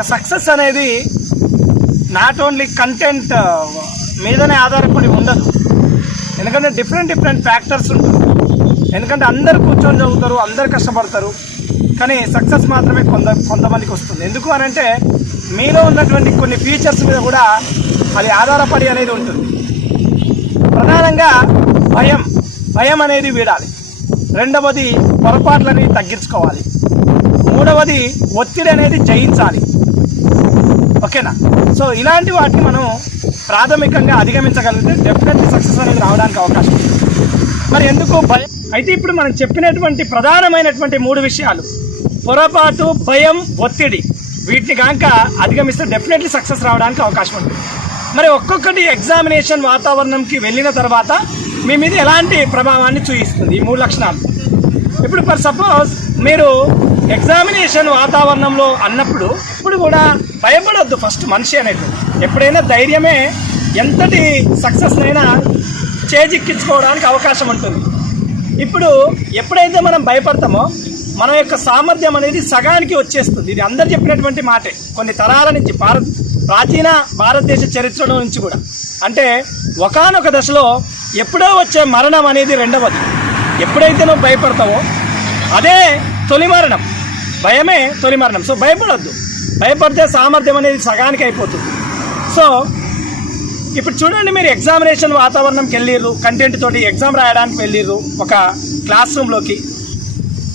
ఒక సక్సెస్ అనేది not only content మీదనే ఆధారపడి ఉండదు. ఎందుకంటే డిఫరెంట్ డిఫరెంట్ ఫ్యాక్టర్స్ ఉంటుంది ఎందుకంటే అందరు కూర్చొని చదువుతారు అందరు కష్టపడతారు కానీ సక్సెస్ మాత్రమే కొంత కొంతమందికి వస్తుంది. ఎందుకు అని అంటే మీలో ఉన్నటువంటి కొన్ని ఫీచర్స్ మీద కూడా అది ఆధారపడి అనేది ఉంటుంది. ప్రధానంగా భయం. భయం అనేది వీడాలి. రెండవది పొరపాట్లని తగ్గించుకోవాలి. మూడవది ఒత్తిడి అనేది జయించాలి. ఓకేనా? సో ఇలాంటి వాటిని మనం ప్రాథమికంగా అధిగమించగలిగితే డెఫినెట్లీ సక్సెస్ అనేది రావడానికి అవకాశం ఉంది. మరి ఎందుకు భయం? అయితే ఇప్పుడు మనం చెప్పినటువంటి ప్రధానమైనటువంటి మూడు విషయాలు. పొరపాటు భయం ఒత్తిడి వీటిని కాక అధిగమిస్తే డెఫినెట్లీ సక్సెస్ రావడానికి అవకాశం ఉంటుంది మరి ఒక్కొక్కటి ఎగ్జామినేషన్ వాతావరణంకి వెళ్ళిన తర్వాత మీ మీద ఎలాంటి ప్రభావాన్ని చూపిస్తుంది ఈ మూడు లక్షణాలు. ఇప్పుడు ఫర్ సపోజ్ మీరు ఎగ్జామినేషన్ వాతావరణంలో అన్నప్పుడు ఇప్పుడు కూడా భయపడద్దు ఫస్ట్ మనిషి అనేది. ఎప్పుడైనా ధైర్యమే ఎంతటి సక్సెస్ అయినా చేజిక్కించుకోవడానికి అవకాశం ఉంటుంది. ఇప్పుడు ఎప్పుడైతే మనం భయపడతామో మన యొక్క సామర్థ్యం అనేది సగానికి వచ్చేస్తుంది. ఇది అందరు చెప్పినటువంటి మాటే. కొన్ని తరాల నుంచి భారత్ ప్రాచీన భారతదేశ చరిత్రలో నుంచి కూడా. అంటే ఒకానొక దశలో ఎప్పుడో వచ్చే మరణం అనేది రెండవది. ఎప్పుడైతే నువ్వు భయపడతావో అదే తొలి మరణం. భయమే తొలి మరణం. సో భయపడద్దు. భయపడితే సామర్థ్యం అనేది సగానికి అయిపోతుంది. సో ఇప్పుడు చూడండి మీరు ఎగ్జామినేషన్ వాతావరణంకి వెళ్ళిర్రు కంటెంట్ తోటి ఎగ్జామ్ రాయడానికి వెళ్ళిర్రు ఒక క్లాస్ రూమ్లోకి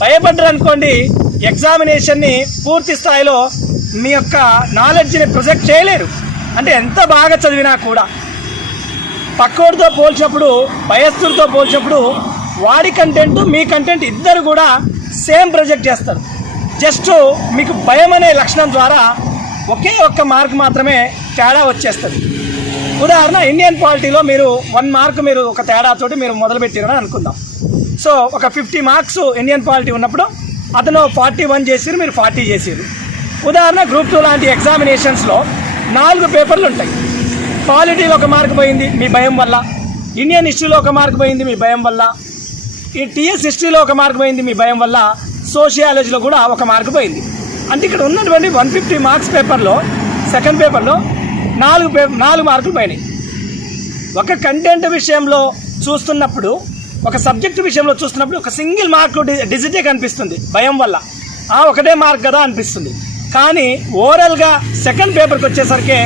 భయపడ్డారు అనుకోండి ఎగ్జామినేషన్ని పూర్తి స్థాయిలో మీ యొక్క నాలెడ్జ్ని ప్రొజెక్ట్ చేయలేరు. అంటే ఎంత బాగా చదివినా కూడా. పక్కోడితో పోల్చినప్పుడు భయస్థులతో పోల్చినప్పుడు వాడి కంటెంట్ మీ కంటెంట్ ఇద్దరు కూడా సేమ్ ప్రొజెక్ట్ చేస్తారు. జస్ట్ మీకు భయం అనే లక్షణం ద్వారా ఒకే ఒక్క మార్క్ మాత్రమే తేడా వచ్చేస్తుంది. ఉదాహరణ ఇండియన్ పాలిటీలో మీరు వన్ మార్క్ మీరు ఒక తేడాతోటి మీరు మొదలుపెట్టారని అనుకుందాం. సో ఒక ఫిఫ్టీ మార్క్స్ ఇండియన్ పాలిటీ ఉన్నప్పుడు అతను ఫార్టీ వన్ చేసిరు మీరు ఫార్టీ చేసిరు. ఉదాహరణ గ్రూప్ టూ లాంటి ఎగ్జామినేషన్స్లో నాలుగు పేపర్లు ఉంటాయి. పాలిటీలో ఒక మార్క్ పోయింది మీ భయం వల్ల. ఇండియన్ హిస్టరీలో ఒక మార్క్ పోయింది మీ భయం వల్ల. ఈ టీఎస్ హిస్టరీలో ఒక మార్క్ పోయింది మీ భయం వల్ల. సోషియాలజీలో కూడా ఒక మార్క్ పోయింది. అంటే ఇక్కడ ఉన్నటువంటి వన్ ఫిఫ్టీ మార్క్స్ పేపర్లో సెకండ్ పేపర్లో నాలుగు పే నాలుగు మార్కులు పోయినాయి. ఒక కంటెంట్ విషయంలో చూస్తున్నప్పుడు ఒక సబ్జెక్ట్ విషయంలో చూస్తున్నప్పుడు ఒక సింగిల్ మార్కు డిజిటే కనిపిస్తుంది భయం వల్ల. ఆ ఒకటే మార్క్ కదా అనిపిస్తుంది. కానీ ఓవరాల్గా సెకండ్ పేపర్కి వచ్చేసరికి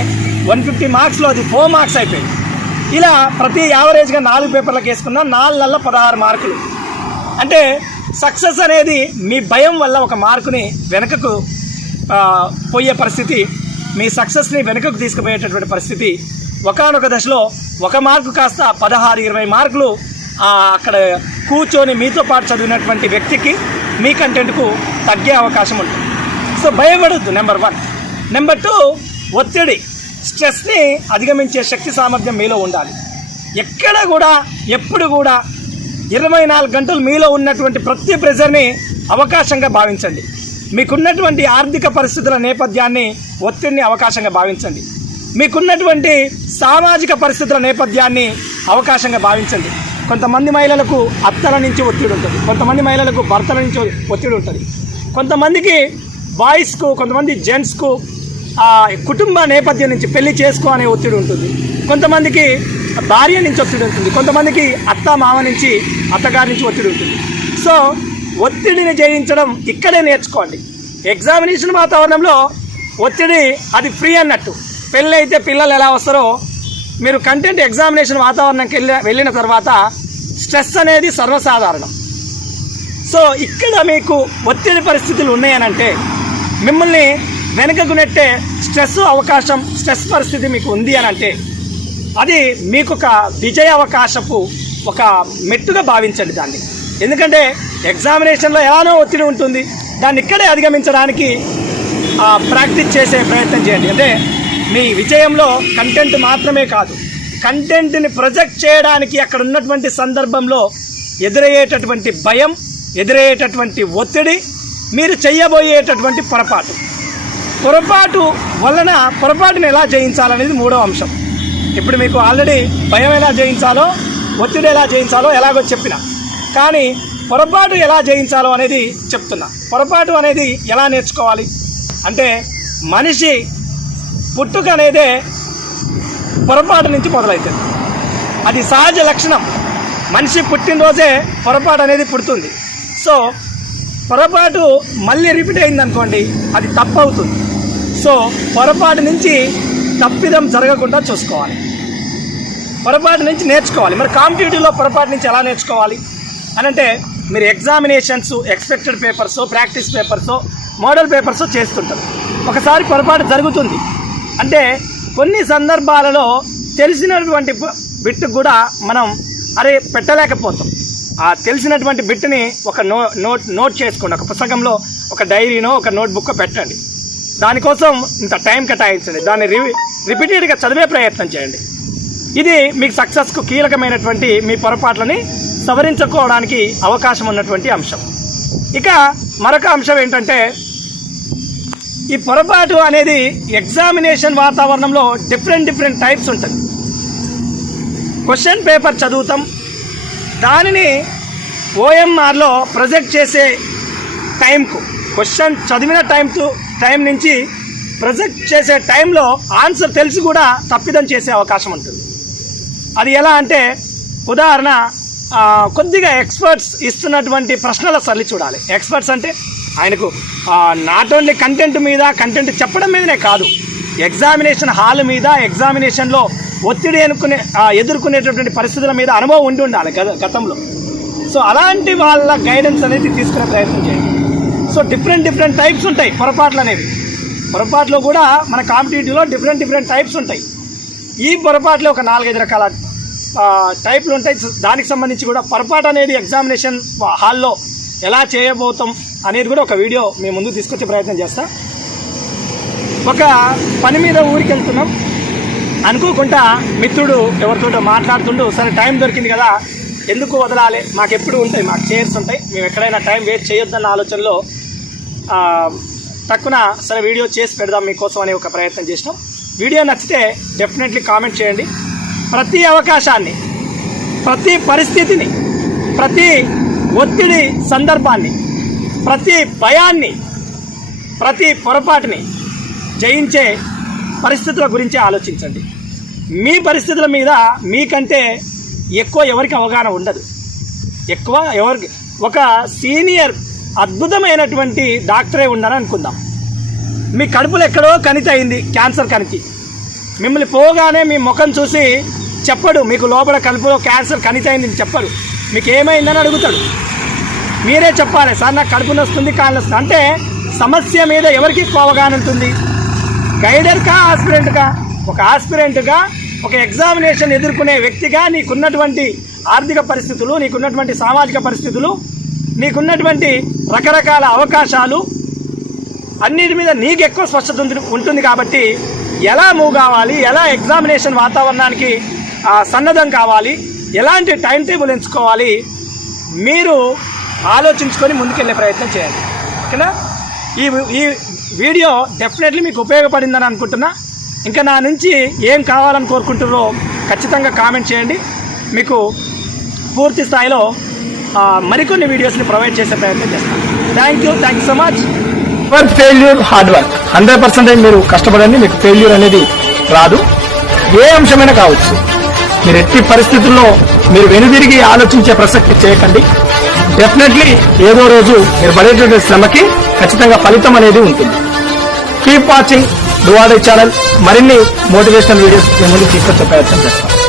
వన్ ఫిఫ్టీ మార్క్స్లో అది ఫోర్ మార్క్స్ అయిపోయింది. ఇలా ప్రతి యావరేజ్గా నాలుగు పేపర్లకు వేసుకున్న నాలుగు నెలల పదహారు మార్కులు. అంటే సక్సెస్ అనేది మీ భయం వల్ల ఒక మార్కుని వెనకకు పోయే పరిస్థితి మీ సక్సెస్ని వెనుకకు తీసుకుపోయేటటువంటి పరిస్థితి. ఒకనొక దశలో ఒక మార్కు కాస్త పదహారు ఇరవై మార్కులు అక్కడ కూర్చొని మీతో పాటు చదివినటువంటి వ్యక్తికి మీ కంటెంట్కు తగ్గే అవకాశం ఉంటుంది. సో భయపడద్దు నెంబర్ వన్. నెంబర్ టూ ఒత్తిడి. స్ట్రెస్ని అధిగమించే శక్తి సామర్థ్యం మీలో ఉండాలి. ఎక్కడ కూడా ఎప్పుడు కూడా ఇరవై నాలుగు గంటలు మీలో ఉన్నటువంటి ప్రతి ప్రెజర్ని అవకాశంగా భావించండి. మీకున్నటువంటి ఆర్థిక పరిస్థితుల నేపథ్యాన్ని ఒత్తిడిని అవకాశంగా భావించండి. మీకున్నటువంటి సామాజిక పరిస్థితుల నేపథ్యాన్ని అవకాశంగా భావించండి. కొంతమంది మహిళలకు అత్తల నుంచి ఒత్తిడి ఉంటుంది. కొంతమంది మహిళలకు భర్తల నుంచి ఒత్తిడి ఉంటుంది. కొంతమందికి బాయ్స్కు కొంతమంది జెంట్స్కు ఆ కుటుంబ నేపథ్యం నుంచి పెళ్ళి చేసుకో అనే ఒత్తిడి ఉంటుంది. కొంతమందికి భార్య నుంచి ఒత్తిడి ఉంటుంది. కొంతమందికి అత్త మామ నుంచి అత్తగారి నుంచి ఒత్తిడి ఉంటుంది. సో ఒత్తిడిని జయించడం ఇక్కడే నేర్చుకోండి. ఎగ్జామినేషన్ వాతావరణంలో ఒత్తిడి అది ఫ్రీ అన్నట్టు. పెళ్ళి అయితే పిల్లలు ఎలా వస్తారో మీరు కంటెంట్ ఎగ్జామినేషన్ వాతావరణంకి వెళ్ళి వెళ్ళిన తర్వాత స్ట్రెస్ అనేది సర్వసాధారణం. సో ఇక్కడ మీకు ఒత్తిడి పరిస్థితులు ఉన్నాయనంటే మిమ్మల్ని వెనుకకు నెట్టే స్ట్రెస్ అవకాశం స్ట్రెస్ పరిస్థితి మీకు ఉంది అని అంటే అది మీకు ఒక విజయ అవకాశపు ఒక మెట్టుగా భావించండి దాన్ని. ఎందుకంటే ఎగ్జామినేషన్లో ఎలానో ఒత్తిడి ఉంటుంది. దాన్ని ఇక్కడే అధిగమించడానికి ప్రాక్టీస్ చేసే ప్రయత్నం చేయండి. అంటే మీ విజయంలో కంటెంట్ మాత్రమే కాదు కంటెంట్ని ప్రొజెక్ట్ చేయడానికి అక్కడ ఉన్నటువంటి సందర్భంలో ఎదురయ్యేటటువంటి భయం ఎదురయ్యేటటువంటి ఒత్తిడి మీరు చెయ్యబోయేటటువంటి పొరపాటు. పొరపాటు వలన పొరపాటుని ఎలా జయించాలనేది మూడో అంశం. ఇప్పుడు మీకు ఆల్రెడీ భయం ఎలా జయించాలో ఒత్తిడి ఎలా జయించాలో ఎలాగో చెప్పిన. కానీ పొరపాటు ఎలా జయించాలో అనేది చెప్తున్నా. పొరపాటు అనేది ఎలా నేర్చుకోవాలి? అంటే మనిషి పుట్టుక అనేదే పొరపాటు నుంచి మొదలవుతుంది అది సహజ లక్షణం. మనిషి పుట్టినరోజే పొరపాటు అనేది పుడుతుంది. సో పొరపాటు మళ్ళీ రిపీట్ అయింది అనుకోండి అది తప్పు అవుతుంది. సో పొరపాటు నుంచి తప్పిదం జరగకుండా చూసుకోవాలి. పొరపాటు నుంచి నేర్చుకోవాలి. మరి కాంపిటేటివ్లో పొరపాటు నుంచి ఎలా నేర్చుకోవాలి? అనంటే అంటే మీరు examinations expected papers practice papers model papers చేస్తుంటారు. ఒకసారి పొరపాటు జరుగుతుంది. అంటే కొన్ని సందర్భాలలో తెలిసినటువంటి బిట్ బిట్టు కూడా మనం అరే పెట్టలేకపోతాం. ఆ తెలిసినటువంటి బిట్టుని ఒక నో నోట్ నోట్ చేసుకోండి. ఒక పుస్తకంలో ఒక డైరీనో ఒక నోట్బుక్ పెట్టండి. దానికోసం ఇంత టైం కేటాయించండి. దాన్ని రివి రిపీటెడ్గా చదివే ప్రయత్నం చేయండి. ఇది మీకు సక్సెస్కు కీలకమైనటువంటి మీ పొరపాట్లని సవరించుకోవడానికి అవకాశం ఉన్నటువంటి అంశం. ఇక మరొక అంశం ఏంటంటే ఈ పొరపాటు అనేది ఎగ్జామినేషన్ వాతావరణంలో డిఫరెంట్ డిఫరెంట్ టైప్స్ ఉంటుంది. క్వశ్చన్ పేపర్ చదువుతాం. దానిని ఓఎంఆర్లో ప్రజెక్ట్ చేసే టైంకు క్వశ్చన్ చదివిన టైంకు టైం నుంచి ప్రజెక్ట్ చేసే టైంలో ఆన్సర్ తెలిసి కూడా తప్పిదం చేసే అవకాశం ఉంటుంది. అది ఎలా అంటే ఉదాహరణ కొద్దిగా ఎక్స్పర్ట్స్ ఇస్తున్నటువంటి ప్రశ్నల సరళి చూడాలి. ఎక్స్పర్ట్స్ అంటే ఆయనకు నాట్ ఓన్లీ కంటెంట్ మీద కంటెంట్ చెప్పడం మీదనే కాదు. ఎగ్జామినేషన్ హాల్ మీద ఎగ్జామినేషన్లో ఒత్తిడి అనుకునే ఎదుర్కొనేటటువంటి పరిస్థితుల మీద అనుభవం ఉండి ఉండాలి గత గతంలో. సో అలాంటి వాళ్ళ గైడెన్స్ అనేది తీసుకునే ప్రయత్నం చేయండి. సో డిఫరెంట్ డిఫరెంట్ టైప్స్ ఉంటాయి పొరపాట్లు అనేవి. పొరపాట్లు కూడా మన కాంపిటేటివ్లో డిఫరెంట్ డిఫరెంట్ టైప్స్ ఉంటాయి. ఈ పొరపాట్లు ఒక నాలుగైదు రకాల టైప్లు ఉంటాయి. దానికి సంబంధించి కూడా పొరపాటు అనేది ఎగ్జామినేషన్ హాల్లో ఎలా చేయబోతాం అనేది కూడా ఒక వీడియో మేము ముందు తీసుకొచ్చే ప్రయత్నం చేస్తాం. ఒక పని మీద ఊరికి వెళ్తున్నాం అనుకోకుండా మిత్రుడు ఎవరితోటో మాట్లాడుతుండు సరే టైం దొరికింది కదా ఎందుకు వదలాలి? మాకు ఎప్పుడు ఉంటాయి? మాకు చైర్స్ ఉంటాయి. మేము ఎక్కడైనా టైం వేస్ట్ చేయొద్దన్న ఆలోచనలో తక్కువ సరే వీడియో చేసి పెడదాం మీకోసం అనే ఒక ప్రయత్నం చేసినాం. వీడియో నచ్చితే డెఫినెట్లీ కామెంట్ చేయండి. ప్రతి అవకాశాన్ని ప్రతి పరిస్థితిని ప్రతి ఒత్తిడి సందర్భాన్ని ప్రతి భయాన్ని ప్రతి పొరపాటుని జయించే పరిస్థితుల గురించి ఆలోచించండి. మీ పరిస్థితుల మీద మీకంటే ఎక్కువ ఎవరికి అవగాహన ఉండదు. ఎక్కువ ఎవరికి ఒక సీనియర్ అద్భుతమైనటువంటి డాక్టరే ఉండని అనుకుందాం. మీ కడుపులో ఎక్కడో కణితి అయింది క్యాన్సర్ కణితి. మిమ్మల్ని పోగానే మీ ముఖం చూసి చెప్పడు మీకు లోపల కడుపులో క్యాన్సర్ కణితి అయింది అని చెప్పడు మీకు ఏమైందని అడుగుతాడు. మీరే చెప్పాలి సార్ నాకు కడుపు నొస్తుంది కాళ్ళు వస్తుంది అంటే సమస్య మీద ఎవరికి ఎక్కువ ఉంటుంది. గైడర్కా ఆస్పిరెంట్గా ఒక ఆస్పిరెంట్గా ఒక ఎగ్జామినేషన్ ఎదుర్కొనే వ్యక్తిగా నీకున్నటువంటి ఆర్థిక పరిస్థితులు నీకున్నటువంటి సామాజిక పరిస్థితులు నీకున్నటువంటి రకరకాల అవకాశాలు అన్నిటి మీద నీకు ఎక్కువ స్పష్టత ఉంది- ఉంటుంది కాబట్టి ఎలా మూవ్ కావాలి ఎలా ఎగ్జామినేషన్ వాతావరణానికి ఆ, సన్నద్ధం కావాలి ఎలాంటి టైం టేబుల్ ఎంచుకోవాలి మీరు ఆలోచించుకొని ముందుకెళ్ళే ప్రయత్నం చేయండి. ఓకేనా? ఈ ఈ వీడియో డెఫినెట్లీ మీకు ఉపయోగపడిందని అనుకుంటున్నా. ఇంకా నా నుంచి ఏం కావాలని కోరుకుంటున్నారో ఖచ్చితంగా కామెంట్ చేయండి. మీకు పూర్తి స్థాయిలో మరికొన్ని వీడియోస్ని ప్రొవైడ్ చేసే ప్రయత్నం చేస్తాను. Thank you thank you so much work failure hard work hundred percentage మీరు కష్టపడండి మీకు ఫెయిల్యూర్ అనేది రాదు. ఏ అంశమైనా కావచ్చు. మీరు ఎట్టి పరిస్థితుల్లో మీరు వెనుదిరిగి ఆలోచించే ప్రసక్తి చేయకండి. డెఫినెట్లీ ఏదో రోజు మీరు పడేటువంటి శ్రమకి ఖచ్చితంగా ఫలితం అనేది ఉంటుంది. కీప్ వాచింగ్ డువాడే ఛానల్ మరిన్ని మోటివేషనల్ వీడియోస్ మీ తీసుకొచ్చే ప్రయత్నం చేస్తాం.